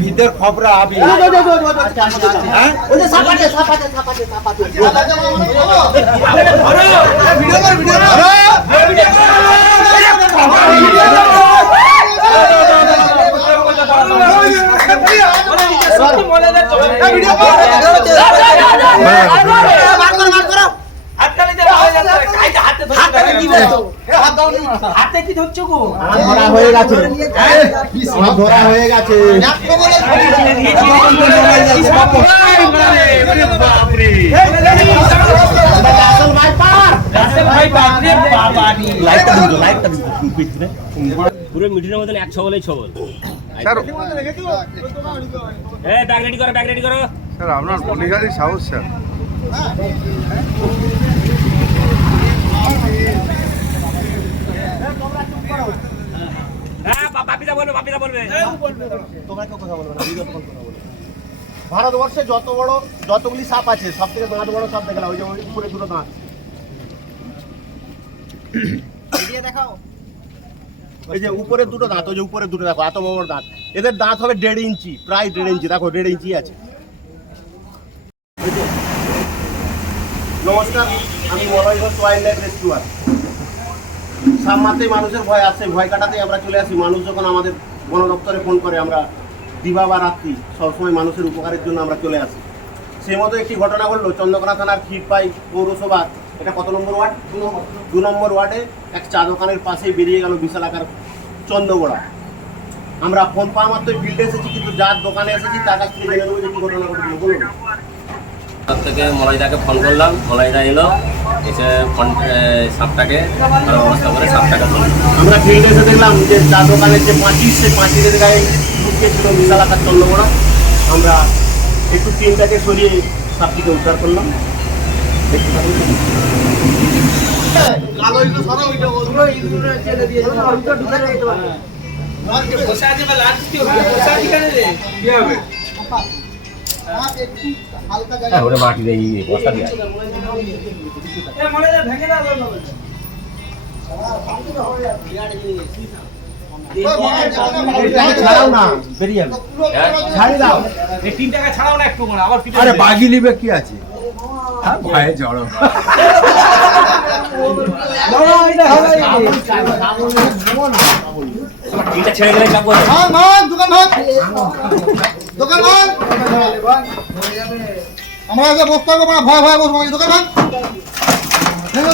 ভিতর খবর আবি হাতে কি ধরছো গো? ধরা হয়ে গেছে, ধরা হয়ে গেছে। পুরো মিটিংয়ের মতন এক ছবলেই ছবল। ব্যাগ রেডি করো, ব্যাগ রেডি করো। স্যার আপনার বলিগাড়ি সাহস স্যার। ভারতবর্ষে যতগুলি সাপ আছে সব থেকে দাঁত বড় সাপ দেখলাম, ওই যে উপরে দুটো দাঁত দেখাও, ওই যে উপরে দুটো দাঁত, ওই যে উপরে দুটো দেখো এত বড় দাঁত। এদের দাঁত হবে 1.5 ইঞ্চি, প্রায় 1.5 ইঞ্চি, দেখো 1.5 ইঞ্চি আছে। নমস্কার, আমি Malay Ghosh, wild life rescuer. সাপ মারতেই মানুষের ভয় আসছে, ভয় কাটাতেই আমরা চলে আসি। মানুষ যখন আমাদের বন দপ্তরে ফোন করে, আমরা দিবা বা রাত্রি সবসময় মানুষের উপকারের জন্য আমরা চলে আসি। সেই মতো একটি ঘটনা ঘটলো চন্দ্রকোনা থানার ক্ষীরপাই পৌরসভা, এটা কত নম্বর ওয়ার্ড? 2 নম্বর ওয়ার্ডে এক চা দোকানের পাশেই বেরিয়ে গেল বিশাল আকার চন্দ্রগোড়া। আমরা ফোন পাওয়া মাত্রই ফিল্ডে এসেছি, কিন্তু যার দোকানে এসেছি তার কাছ থেকে জেনে নেবো যে কি ঘটনা ঘটেছিল। বলুন। তার থেকে মলাইদাকে ফোন করলাম, মলাইদা এলো, এসে ফোন সাপটাকে ব্যবস্থা করে সাপটাকে বলল। আমরা ফিল্ডে এসে দেখলাম যে চা দোকানের যে পাঁচি, সেই পাঁচিদের গায়ে ঢুকিয়েছিল বিশাল আকার চন্দ্রগোড়া। আমরা একটু টিমটাকে সরিয়ে সাপটিকে উদ্ধার করলাম। মাটি দিয়ে বস্তা দিয়ে ছাড়াও না, বেরিয়ে যাবে, ছাড়ি দাও। এই 3 টাকা ছাড়াও না একটু করে, আবার পিঠে আরে বাগি নিবে কি আছে, ভয়ে জড়ো। তিনটা ছেড়ে গেলে চাপ করে আমরা আগে বসতে হবে, ভয় ভয় বসবো দোকান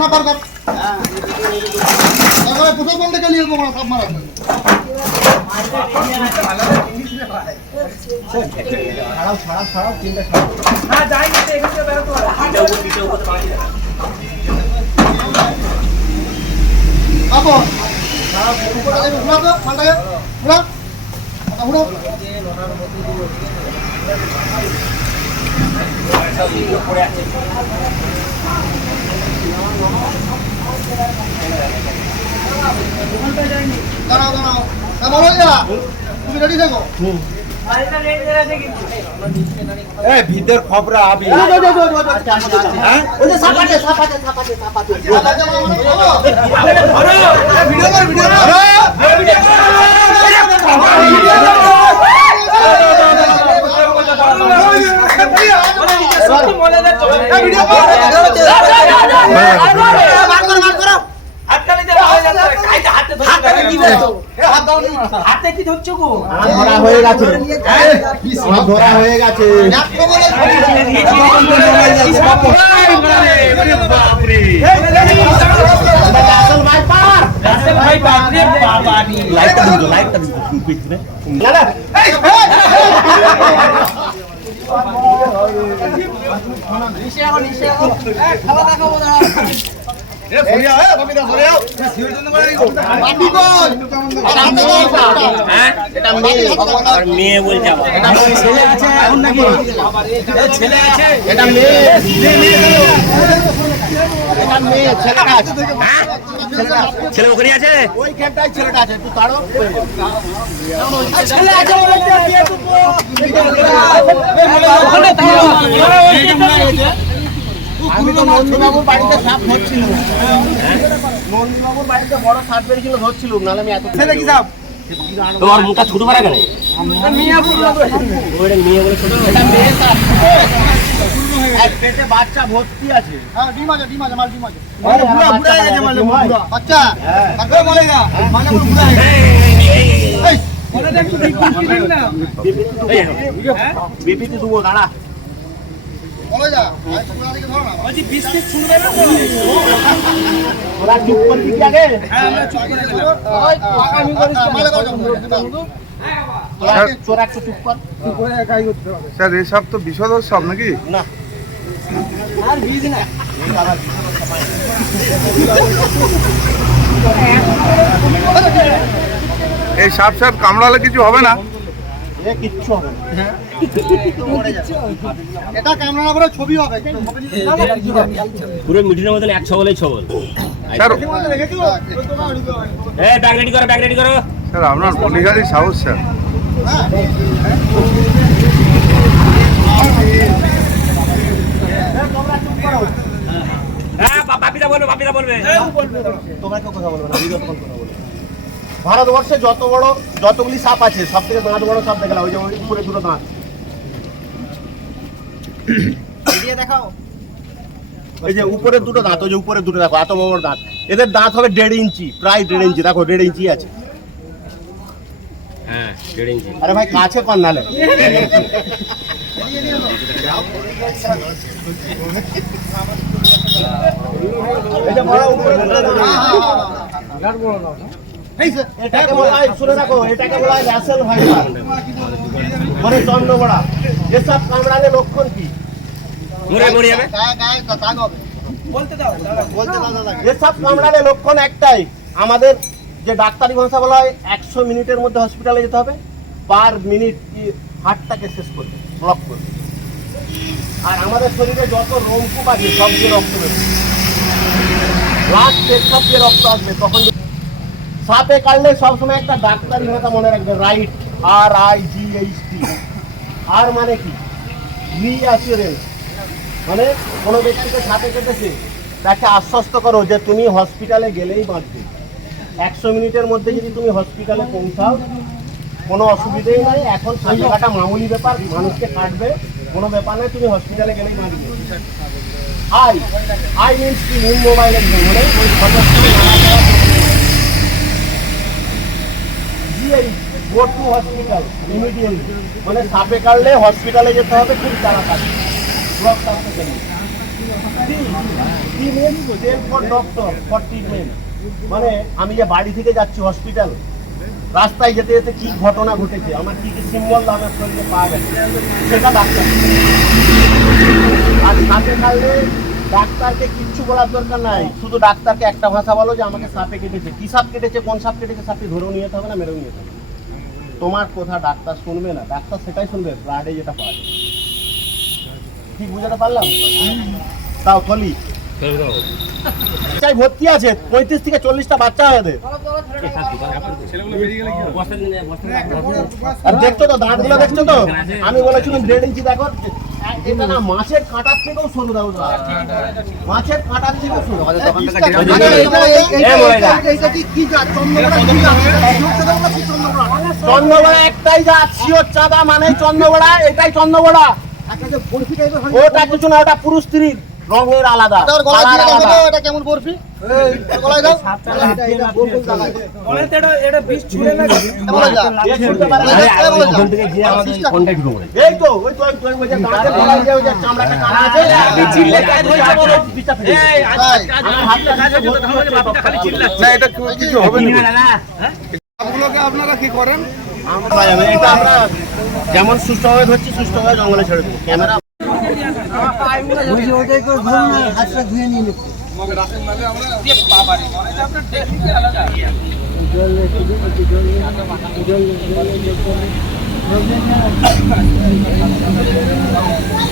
সাপার কর, পুজো বন্ধ থেকে নিয়ে যাবো সব মারা। ছাড়াও ছাড়াও ছাড়াও, তিনটা ছাড়াও। হ্যাঁ যাই না, এখান থেকে বেরোতে পারে। আপো উপরে উঠা তো পাল্টাকে উঠা উঠা। দাঁড়াও দাঁড়াও, হ্যাঁ বলো যা, তুমি রেডি থাকো। ভিতর খবর আবি হাতে কি ধরছো গো? ধরা হয়ে গেছে, ধরা হয়ে গেছে। লাইটটা দিন, লাইটটা দিন পিছনে। খাওয়া দেখাবো না। মেয়ে বলছে ছেলে আছে এখন নাকি? ছেলে আছে, এটা মেয়ে, এটা মেয়ে, ছেলেটা আছে, ছেলে ওখানে আছে, ওই ক্যাবটাই ছেলেটা আছে, একটু তাড়ো। ছেলে আছে আমি তো নন্দীবাবুর বাড়িতে সাপ ধরছিলাম, নন্দীবাবুর বাড়িতে বড় সাপ বেরিয়েছিল, ধরছিলাম, নাহলে আমি এত। ছেলে কি সাপ? তোমার মুখটা ছোট পারা কেন? ওটা মেয়ে বলে ছোট? এটা মেয়ে তার এক পেটে বাচ্চা ভর্তি আছে। হ্যাঁ ডিম আছে মাল ডিম আছে আরে বুড়া বুড়া হয়ে গেছে মানে বুড়া। বাচ্চা হ্যাঁ। তাকে বলেগা মানে বুড়া হয়ে গেছে এই ওটা একটু ঠিক করে দিন না। বিপিতে দেবো দাঁড়া। বলে যা আজ পুরা দিকে ধরো না বলছি বিস্কিট ছুঁড়বে না তো? ওরা চুপ করবি কি আগে? হ্যাঁ আমরা চুপ করে দিলাম। আমি করিস মালে করো তোরা একটু চুপ কর। স্যার এসব তো বিষধর সব নাকি? না আর বিজ না। এই সাপ সাপ কামড়ালে কিছু হবে না? এ কিচ্ছু হবে না। এটা ক্যামেরা করে ছবি হবে পুরো মিটিংয়ের মতন 100 বলেই 6 বল। স্যার ব্যাগ রেডি করো, ব্যাগ রেডি করো। স্যার আপনার বলিহারি সাহস স্যার। হ্যাঁ বাপিদা বলবে, বাপিদা বলবে। তোমরা কেউ কথা বলবে না, আমি যতক্ষণ কথা বলবো। ভারতবর্ষে যতগুলি সাপ আছে সব থেকে দাঁত বড় সাপ দেখলাম, ওই যে ওই উপরে দুটো দাঁত। দিয়ে দেখাও এই যে উপরের দুটো দাঁত, ওই যে উপরের দুটো দেখো এত বড় দাঁত। এদের দাঁত হবে 1.5 ইঞ্চি, প্রায় 1.5 ইঞ্চি। দেখো 1.5 ইঞ্চি আছে। হ্যাঁ 1.5 ইঞ্চি। আরে ভাই কাছে কর নালে। এই যে বড় উপরে দুটো দাঁত। এটাকে বলা হয়, শুনে রাখো, এটাকে বলা হয় র্যাসেল ভাইপার মানে চন্দ্রবড়া। এসব কামড়ালে লক্ষণ কি? মরে যাবে। গায়ে গায়ে দাগ হবে বলতে দাও দাদা। বলতে দাদা এসব কামড়ালে লক্ষণ একটাই, আমাদের যে ডাক্তারি ভাষা বলা হয় 100 মিনিটের মধ্যে হসপিটালে যেতে হবে। পার মিনিট কি হার্টটাকে শেষ করবে, ব্লক করবে। আর আমাদের শরীরে যত রোমকূপ আছে সব দিয়ে রক্ত বেরোবে, লাস্ট পেটসব দিয়ে রক্ত আসবে। তখন সাপে কাটলে সবসময় একটা ডাক্তারি ভাষা মনে রাখবে, রাইট, RIGHT। আর মানে কি? রিঅ্যাসুরেন্স, মানে কোনো ব্যক্তিকে সাপে কেটেছে তাকে আশ্বস্ত করো যে তুমি হসপিটালে গেলেই বাঁচবে। 100 মিনিটের মধ্যে যদি তুমি হসপিটালে পৌঁছাও কোনো অসুবিধেই নাই। এখন সাপে কাটা মামুলি ব্যাপার, মানুষকে কাটবে কোনো ব্যাপার নয়, তুমি হসপিটালে গেলেই বাঁচবে। আই মিনস কি? মোবাইল একদম মানে ওই গো টু হসপিটাল ইমিডিয়েটলি, মানে সাপে কাটলে হসপিটালে যেতে হবে খুব তাড়াতাড়ি। ব্লক সাপে কাটলে ডক্টর ফর ট্রিটমেন্ট, মানে আমি যে বাড়ি থেকে যাচ্ছি হসপিটাল, রাস্তায় যেতে যেতে কি ঘটনা ঘটেছে, আমার কি কি সিম্বল আমার শরীরে পাওয়া গেছে, সেটা ডাক্তার। আর সাপে কাটলে ডাক্তারকে কিচ্ছু বলার দরকার নাই, শুধু ডাক্তারকে একটা ভাষা বলো যে আমাকে সাপে কেটেছে। কি সাপ কেটেছে, কোন সাপ কেটেছে, সাপে ধরেও নিয়ে যেতে হবে না, মেরেও নিয়ে যেতে হবে। তোমার কথা ডাক্তার শুনবে না, ডাক্তার সেটাই শুনবে ব্লাডে যেটা পাওয়া যায়। ঠিক বুঝাতে পারলাম? তাও থলি চাই ভর্তি আছে 35 থেকে 40টা বাচ্চা হয়ে। আর দেখছো তো দাঁতগুলো, দেখছো তো? আমি বলেছিলাম 1.5 ইঞ্চি। দেখো এটা না মাছের কাঁটার থেকেও সরু। দাও মাছের কাঁটার থেকেও সরু। এইটা কি জাত চন্দ্রবড়া কি জাত চন্দ্রবড়া একটাই জাত, শিওর চাঁদা মানে চন্দ্রবড়া, এটাই চন্দ্রবড়া। একটা যে বরফি টাইপের হয় ওটা কিছু না, ওটা পুরুষ স্ত্রীর রঙের আলাদা। ওর গলায় দিয়ে কালার দেখো আলাদা। তো এটা কেমন বরফি ওর গলায় দাও এটা গোল গোল দাগ আছে বলে তো এটা বিষ ছুঁড়ে না। এটা বলে যা এ ছুটতে পারে না। ওখান থেকে গিয়ে আমাদের কন্ট্যাক্ট ঢুকে পড়ে। এই তো ওই ওই যে দাঁতে গলায় যে ওই যে চামড়াটা কাটা আছে, চিল্লে কাজ হয়েছে বলো। পিঠটা ফেটে গেছে। এই আজ কাজ আমার হয়েছে, হাতটা কাজ হয়েছে, তাহলে বাপিটা খালি চিল্লাচ্ছে। না এটা কিছু হবে না। হ্যাঁ? সাপগুলোকে আপনারা কি করেন? এটা আমরা যেমন সুস্থভাবে ধরছি সুস্থভাবে জঙ্গলে ছেড়ে দেবো। ক্যামেরা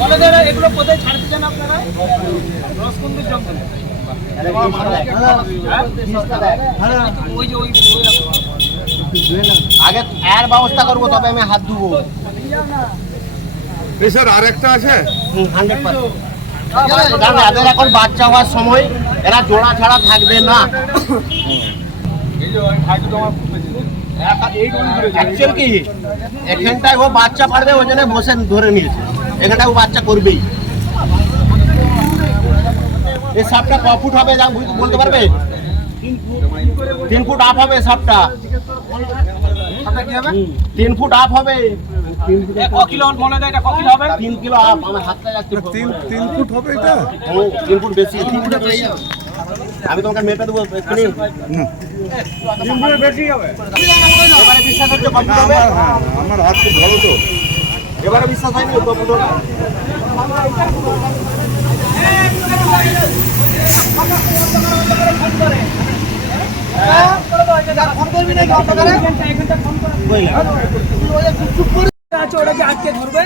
বলে দাদা এগুলো কোথায় ছাড়তে চান আপনারা? রসকুন্দির জঙ্গলে। ওই যে ওই আগে এর ব্যবস্থা করবো, তবে আমি হাত ধুবো। এই স্যার আর একটা আছে 100%। কারণ এদের এখন বাচ্চা হওয়ার সময়, এরা জোড়া ছাড়া থাকবে না। অ্যাকচুয়াল কি এখানটায় ও বাচ্চা পারবে ওই জন্য বসে ধরে নিয়েছে, এখানটায় ও বাচ্চা করবেই। এই সাপটা ক ফুট হবে যা বলতে পারবে? 3 ফুট আপ হবে সাপটা। 3 ফুট আপ হবে। ক কিলো মনে দেয়, এটা ক কিলো হবে? 3 কিলো আপ। আমার হাতটা যাচ্ছে। 3 ফুট হবে এটা? 3 ফুট বেশি। 3 ফুটের বেশি। আমি তোমাকে মেপে দেবো এক্ষুনি। 3 ফুটের বেশি হবে। এবারে বিশ্বাস হচ্ছে ক ফুট হবে? আমার হাত খুব ভালো তো। এবারে বিশ্বাস হয়নি ক ফুট হবে? ফোন করবি নাকি অন্ধকারে? আচ্ছা, ওটা কি আজকে ধরবে?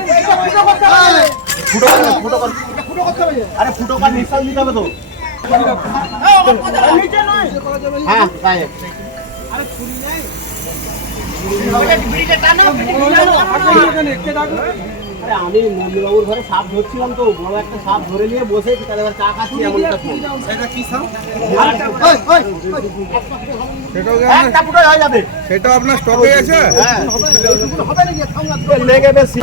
ফুটো কর না, ফুটো কর। আরে ফুটো কর, নিঃশ্বাস নিতে হবে তো। হ্যাঁ গায়ে। আরে আমি মল্লিবাবুর ঘরে সাপ ধরছিলাম তো, বড় একটা সাপ ধরে নিয়ে বসে তাহলে এবার চা খাচ্ছি এমন একটা ফোন। সেটাও কি আপনার- একটা ফুটো হয়ে যাবে। সেটাও আপনার স্টকে আছে? হ্যাঁ লেগে বেশি।